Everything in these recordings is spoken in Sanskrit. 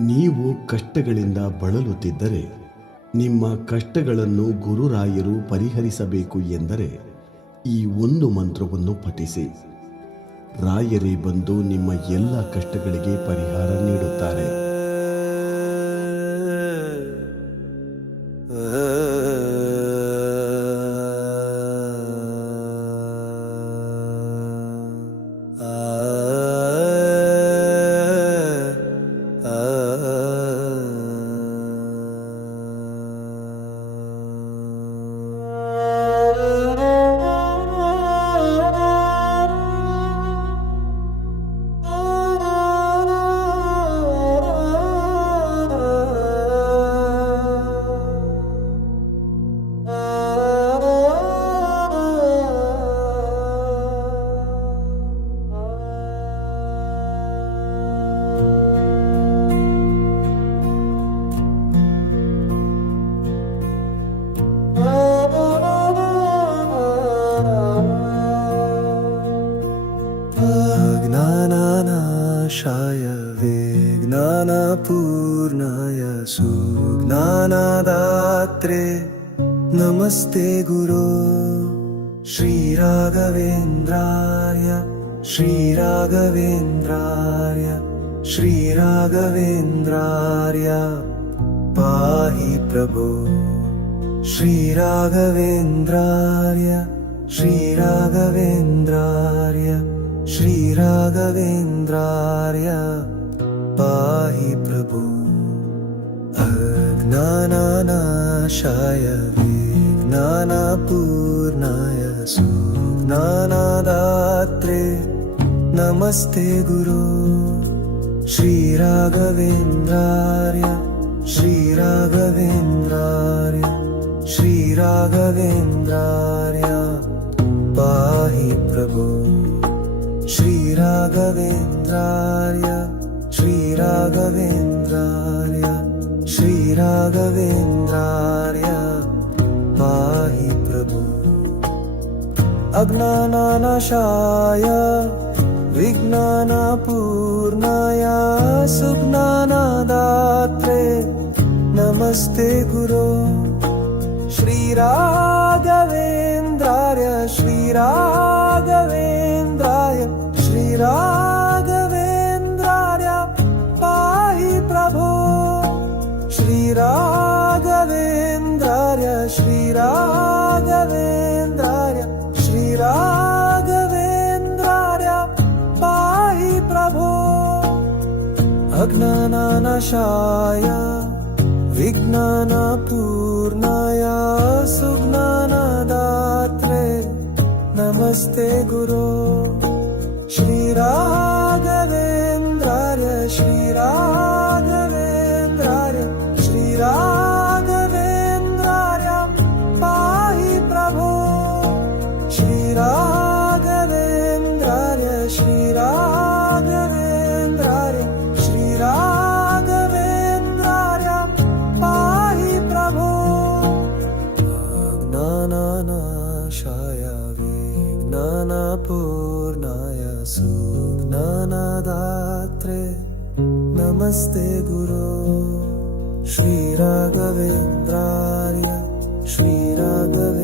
ನೀವು ಕಷ್ಟಗಳಿಂದ ಬಳಲುತ್ತಿದ್ದರೆ, ನಿಮ್ಮ ಕಷ್ಟಗಳನ್ನು ಗುರುರಾಯರು ಪರಿಹರಿಸಬೇಕು ಎಂದರೆ ಈ ಒಂದು ಮಂತ್ರವನ್ನು ಪಠಿಸಿ. ರಾಯರೇ ಬಂದು ನಿಮ್ಮ ಎಲ್ಲ ಕಷ್ಟಗಳಿಗೆ ಪರಿಹಾರ ನೀಡುತ್ತಾರೆ. ज्ञानानाशाय विज्ञानपूर्णाय सुज्ञानदात्रे नमस्ते गुरो। श्रीराघवेन्द्राय श्रीराघवेन्द्राय श्रीराघवेन्द्राय। पाहि प्रभो। श्रीराघवेन्द्राय श्रीराघवेन्द्राय श्रीराघवेन्द्राय पाहि प्रभु अज्ञानानाशाय विज्ञानपूर्णाय सुज्ञानदात्रे नमस्ते गुरो श्रीराघवेन्द्राय श्रीराघवेन्द्राय श्रीराघवेन्द्राय पाहि प्रभो श्रीराघवेन्द्राय श्रीराघवेन्द्राय श्रीराघवेन्द्राय पाहि प्रभु। अज्ञानानाशाय विज्ञानपूर्णाय सुज्ञानदात्रे नमस्ते गुरो। श्रीराघवेन्द्राय श्रीराघवेन्द्राय पाहि प्रभो। श्रीराघवेन्द्राय श्रीराघवेन्द्राय श्रीराघवेन्द्राय पाहि प्रभो। अज्ञानानाशाय विज्ञानपूर्णाय सुज्ञानदात्रे नमस्ते गुरो श्रीराघवेन्द्राय सुज्ञानदात्रे नमस्ते गुरो श्रीराघवेन्द्राय श्रीराघवेन्द्राय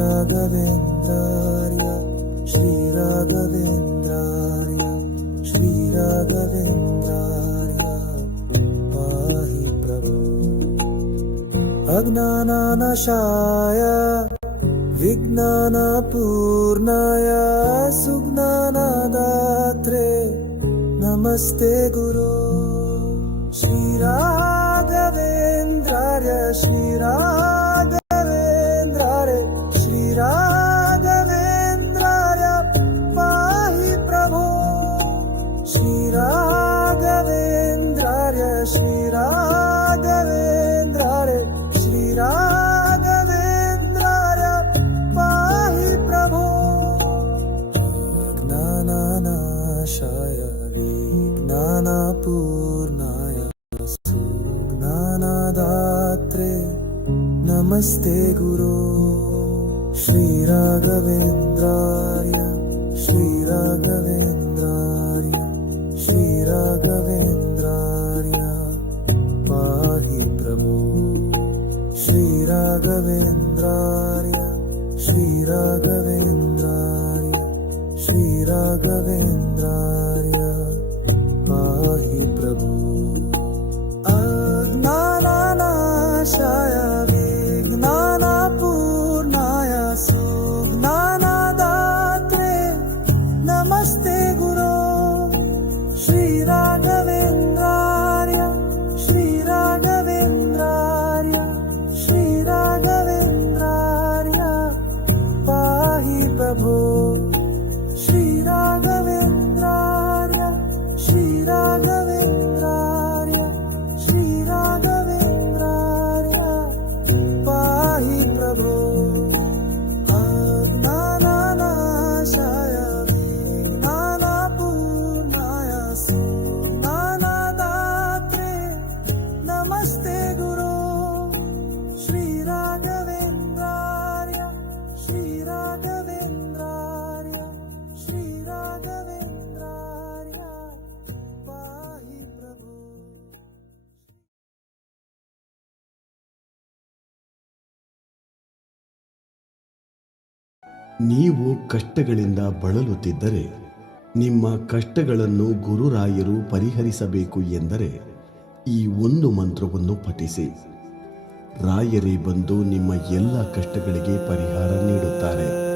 श्रीराघवेन्द्रार्य श्रीराघवेन्द्रार्य पाहि प्रभो। अज्ञानानाशाय विज्ञानपूर्णाय सुज्ञानदात्रे नमस्ते गुरो। श्रीराघवेन्द्रार्य श्रीराघवेन्द्रार्य नमस्ते गुरो श्रीराघवेन्द्रार्य श्रीराघवेन्द्रार्य श्रीराघवेन्द्रार्य पाहि प्रभो श्रीराघवेन्द्रार्य श्रीराघवेन्द्रार्य श्रीराघवेन्द्रार्य ನೀವು ಕಷ್ಟಗಳಿಂದ ಬಳಲುತ್ತಿದ್ದರೆ, ನಿಮ್ಮ ಕಷ್ಟಗಳನ್ನು ಗುರುರಾಯರು ಪರಿಹರಿಸಬೇಕು ಎಂದರೆ ಈ ಒಂದು ಮಂತ್ರವನ್ನು ಪಠಿಸಿ. ರಾಯರೇ ಬಂದು ನಿಮ್ಮ ಎಲ್ಲ ಕಷ್ಟಗಳಿಗೆ ಪರಿಹಾರ ನೀಡುತ್ತಾರೆ.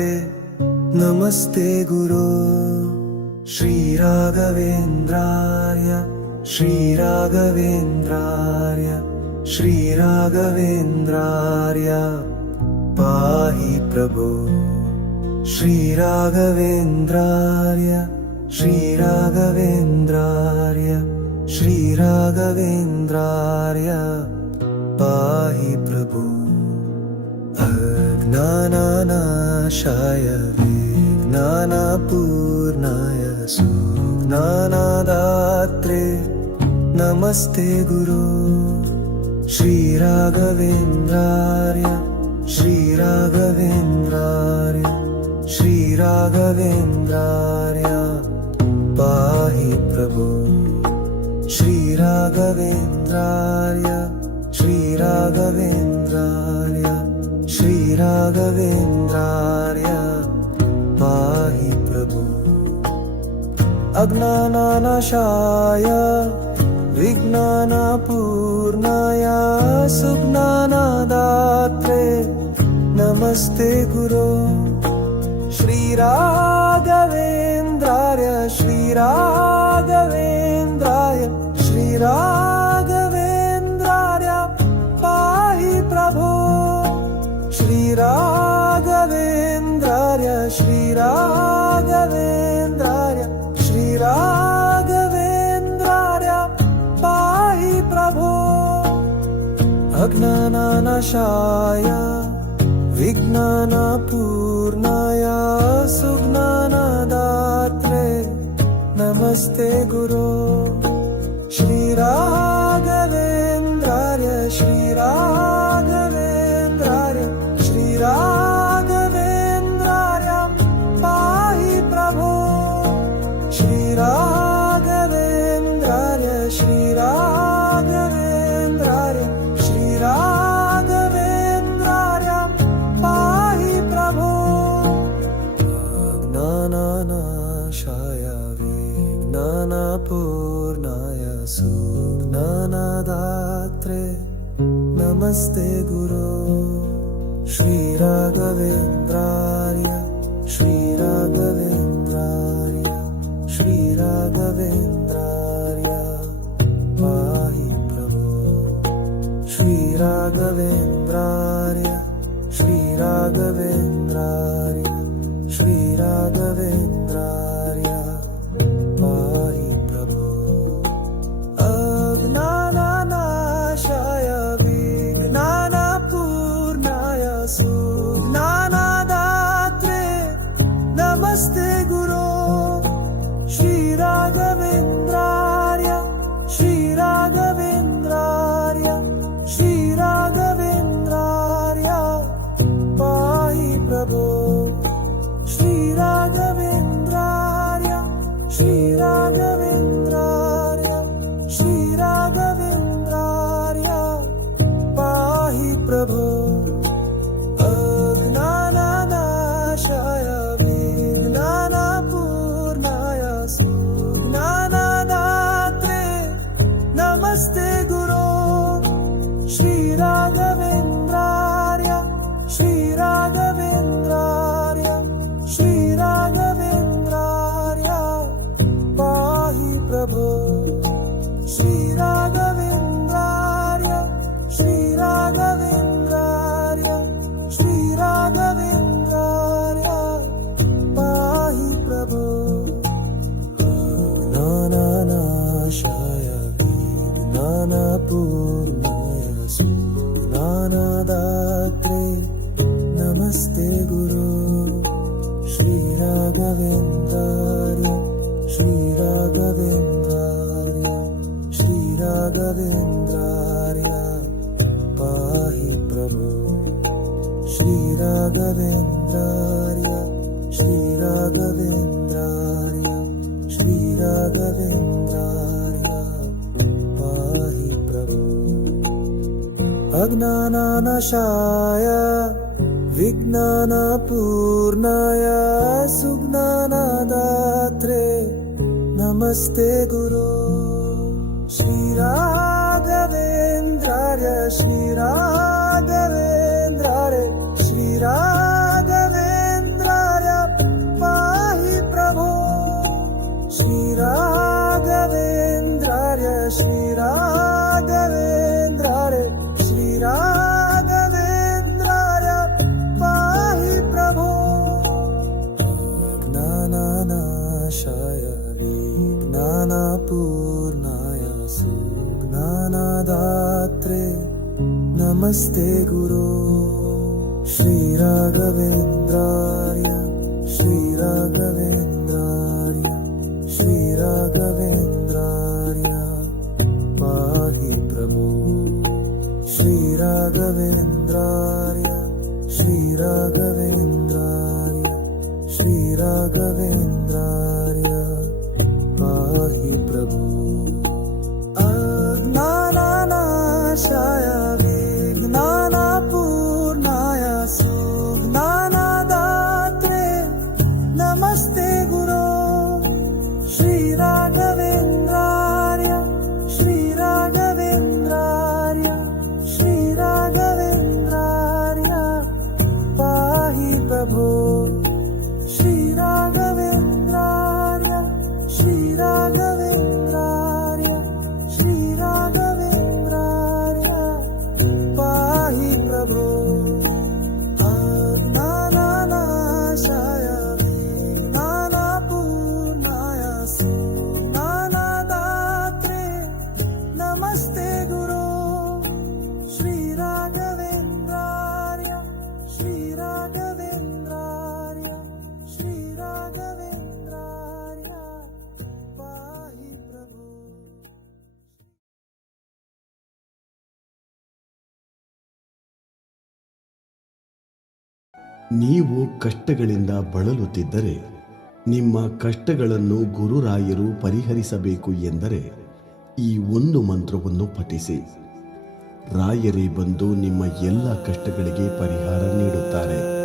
नमस्ते गुरो। श्रीराघवेन्द्रार्य श्रीराघवेन्द्रार्य श्रीराघवेन्द्रार्य पाहि प्रभो। श्रीराघवेन्द्रार्य श्रीराघवेन्द्रार्य श्रीराघवेन्द्रार्य पाहि प्रभो अज्ञानानाशाय विज्ञानपूर्णाय सुज्ञानदात्रे नमस्ते गुरो। श्रीराघवेन्द्रार्य श्रीराघवेन्द्रार्य श्रीराघवेन्द्रार्य। पाहि प्रभो। श्रीराघवेन्द्रार्य श्रीराघवेन्द्रार्य श्रीराघवेन्द्रार्य पाहि प्रभो। अज्ञानानाशाय विज्ञानपूर्णाय सुज्ञानदात्रे नमस्ते गुरो। श्रीराघवेन्द्राय श्रीराघवेन्द्राय श्रीराघवेन्द्राय श्रीराघवेन्द्राय श्रीराघवेन्द्राय श्रीराघवेन्द्राय पाहि प्रभो। अज्ञानानाशाय विज्ञानपूर्णाय सुज्ञानदात्रे नमस्ते गुरो। श्रीराघवेन्द्राय ज्ञानानाशाय विज्ञानपूर्णाय सुज्ञानदात्रे नमस्ते गुरो श्रीराघवेन्द्राय श्रीराघवेन्द्राय श्रीराघवेन्द्राय पाहि प्रभो श्रीराघवेन्द्राय श्रीराघवेन्द्राय अज्ञानानाशाय विज्ञानपूर्णाय सुज्ञानदात्रे नमस्ते गुरो। श्रीराघवेन्द्राय श्रीराघवेन्द्राय सुज्ञानदात्रे नमस्ते गुरो। श्रीराघवेन्द्राय श्रीराघवेन्द्राय श्रीराघवेन्द्राय। पाहि प्रभो। श्रीराघवेन्द्राय श्रीराघवेन्द्राय श्रीराघवेन्द्राय ನೀವು ಕಷ್ಟಗಳಿಂದ ಬಳಲುತ್ತಿದ್ದರೆ, ನಿಮ್ಮ ಕಷ್ಟಗಳನ್ನು ಗುರುರಾಯರು ಪರಿಹರಿಸಬೇಕು ಎಂದರೆ ಈ ಒಂದು ಮಂತ್ರವನ್ನು ಪಠಿಸಿ. ರಾಯರೇ ಬಂದು ನಿಮ್ಮ ಎಲ್ಲ ಕಷ್ಟಗಳಿಗೆ ಪರಿಹಾರ ನೀಡುತ್ತಾರೆ.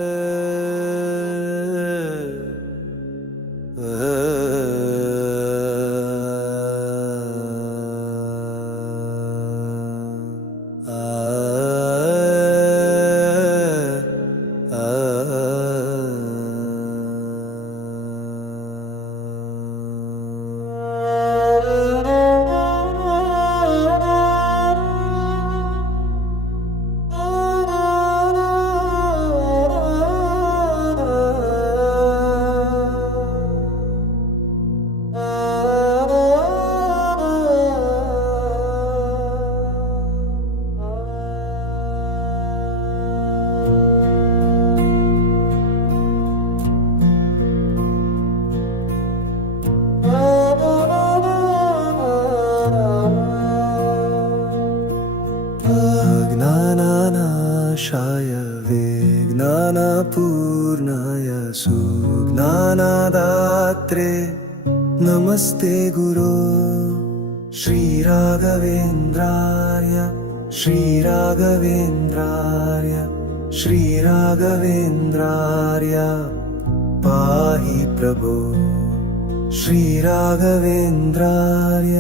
नमस्ते गुरो। श्रीराघवेन्द्रार्य श्रीराघवेन्द्रार्य श्रीराघवेन्द्रार्य पाहि प्रभो। श्रीराघवेन्द्रार्य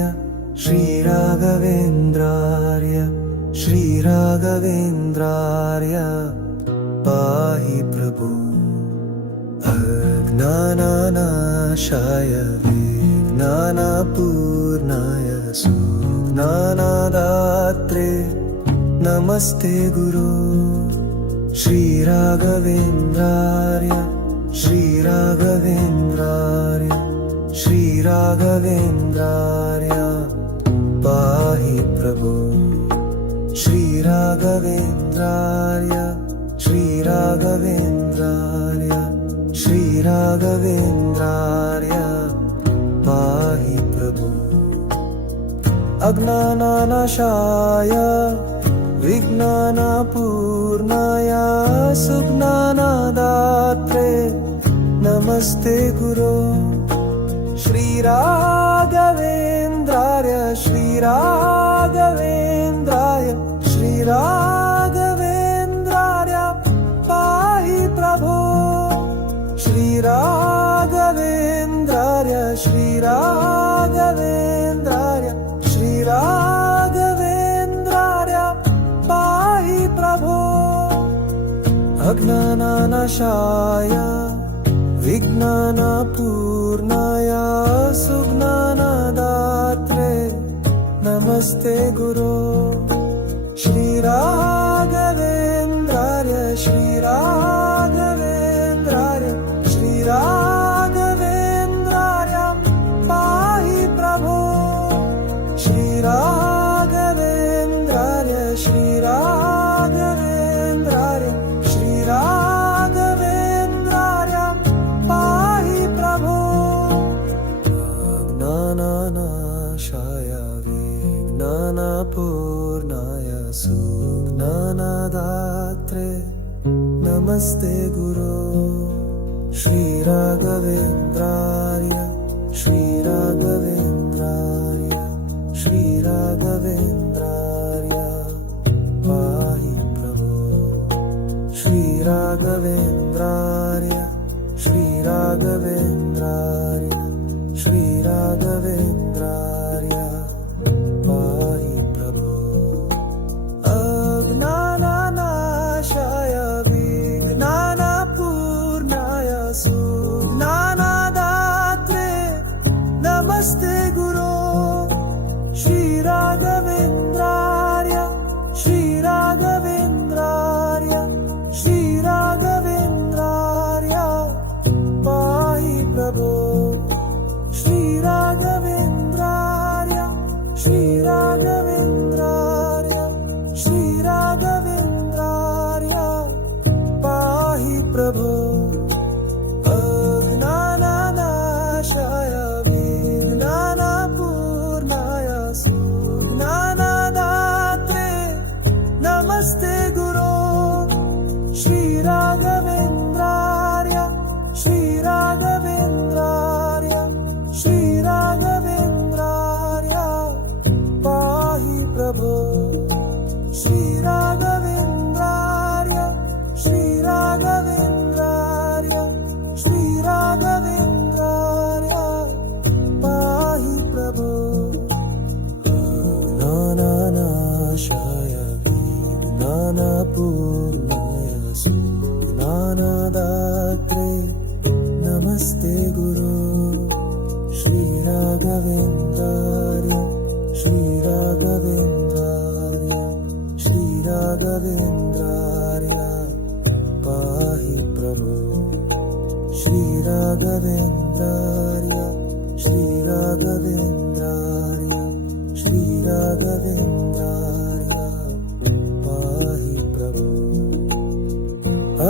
श्रीराघवेन्द्रार्य श्रीराघवेन्द्रार्य पाहि प्रभो। अज्ञानानाशाय विज्ञानपूर्णाय सुज्ञानदात्रे नमस्ते गुरो। श्रीराघवेन्द्रार्य श्रीराघवेन्द्रार्य श्रीराघवेन्द्रार्य। पाहि प्रभो। श्रीराघवेन्द्रार्य श्रीराघवेन्द्रार्य श्रीराघवेन्द्रार्य अज्ञानानाशाय विज्ञानपूर्णाय सुज्ञानदात्रे नमस्ते गुरो। श्रीराघवेन्द्रार्य श्रीराघवेन्द्राय श्रीराघवेन्द्रार्य पाहि प्रभो। श्रीराघवेन्द्रार्य श्रीराघवेन्द्रार्य अज्ञानानाशाय विज्ञानपूर्णाय सुज्ञानदात्रे नमस्ते गुरो। श्रीराघवेन्द्रार्य नमस्ते गुरो। श्रीराघवेन्द्रार्य श्रीराघवेन्द्रार्य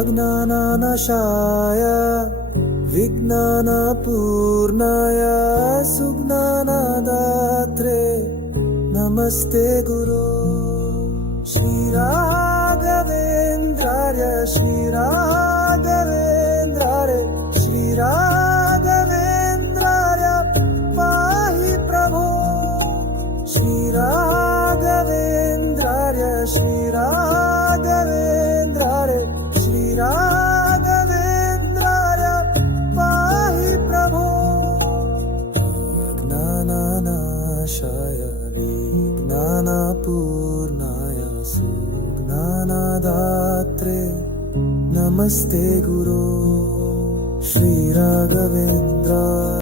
ज्ञाननशाय विज्ञानपूर्णाय सुज्ञानदात्रे। नमस्ते गुरु। श्रीराघवेन्द्राय श्रीरा नमस्ते गुरो। श्रीराघवेन्द्र